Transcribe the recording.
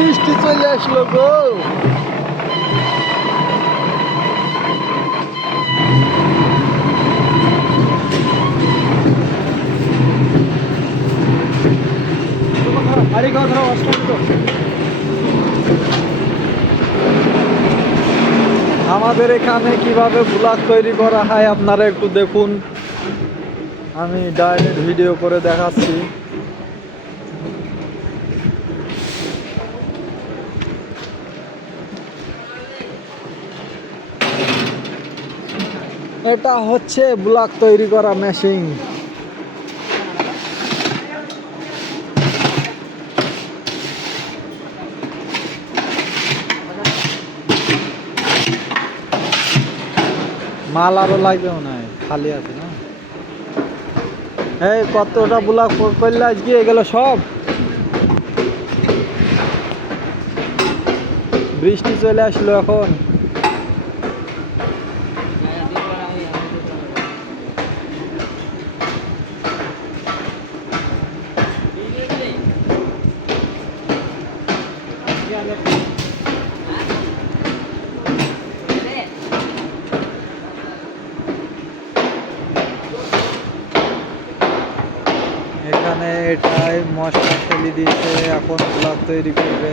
বৃষ্টি চলে আসলো গো। আমাদের এখানে কিভাবে ব্লগ তৈরি করা হয় আপনারা একটু দেখুন, আমি ডাইরেক্ট ভিডিও করে দেখাচ্ছি। এটা হচ্ছে ব্লগ তৈরি করা মেশিন। মাল আরো লাগবেও না, খালি আছে না। এই কতটা ব্লগ করলে আজকে এগুলো সব বৃষ্টি চলে আসলো এখন। এখানে এটাই মশলা ফেলে দিয়েছে, এখন ব্লগ তৈরি করবে।